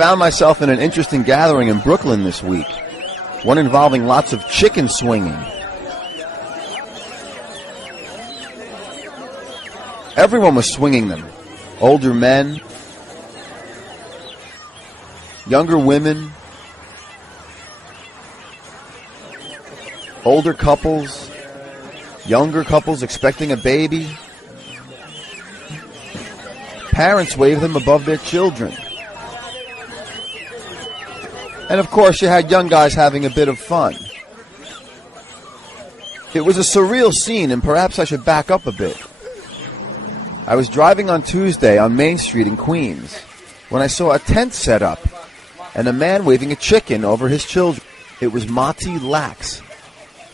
found myself in an interesting gathering in Brooklyn this week, one involving lots of chicken swinging. Everyone was swinging them. Older men, younger women, older couples, younger couples expecting a baby. Parents waved them above their children. And of course you had young guys having a bit of fun. It was a surreal scene, and perhaps I should back up a bit. I was driving on Tuesday on Main Street in Queens when I saw a tent set up and a man waving a chicken over his children. It was Mati Lax,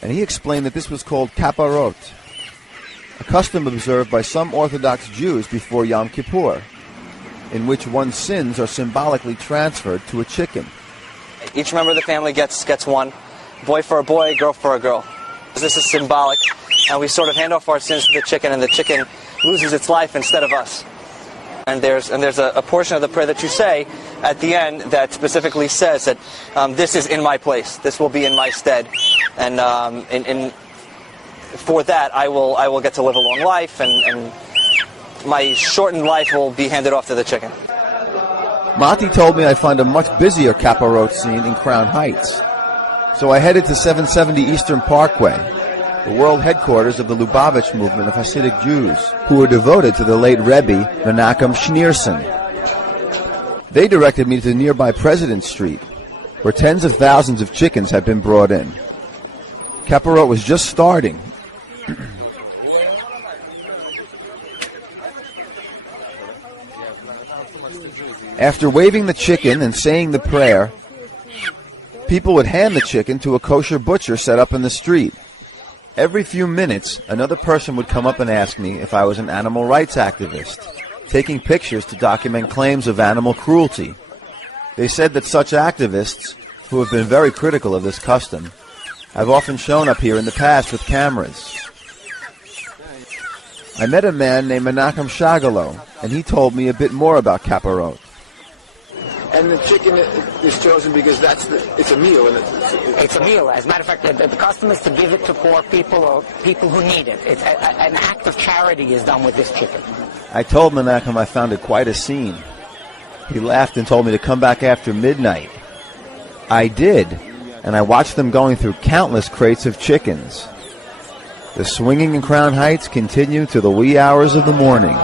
and he explained that this was called Kapparot, a custom observed by some Orthodox Jews before Yom Kippur, in which one's sins are symbolically transferred to a chicken. Each member of the family gets one, boy for a boy, girl for a girl. This is symbolic, and we sort of hand off our sins to the chicken, and the chicken loses its life instead of us. And there's a portion of the prayer that you say at the end that specifically says that this is in my place, this will be in my stead, and for that I will get to live a long life, and my shortened life will be handed off to the chicken. Mati told me I'd find a much busier Kapparot scene in Crown Heights. So I headed to 770 Eastern Parkway, the world headquarters of the Lubavitch movement of Hasidic Jews, who were devoted to the late Rebbe Menachem Schneerson. They directed me to nearby President Street, where tens of thousands of chickens had been brought in. Kapparot was just starting. After waving the chicken and saying the prayer, people would hand the chicken to a kosher butcher set up in the street. Every few minutes, another person would come up and ask me if I was an animal rights activist, taking pictures to document claims of animal cruelty. They said that such activists, who have been very critical of this custom, have often shown up here in the past with cameras. I met a man named Menachem Shagalo, and he told me a bit more about Kapparot. And the chicken is chosen because it's a meal. And it's a meal. As a matter of fact, the custom is to give it to poor people or people who need it. It's an act of charity is done with this chicken. I told Menachem I found it quite a scene. He laughed and told me to come back after midnight. I did, and I watched them going through countless crates of chickens. The swinging in Crown Heights continued to the wee hours of the morning.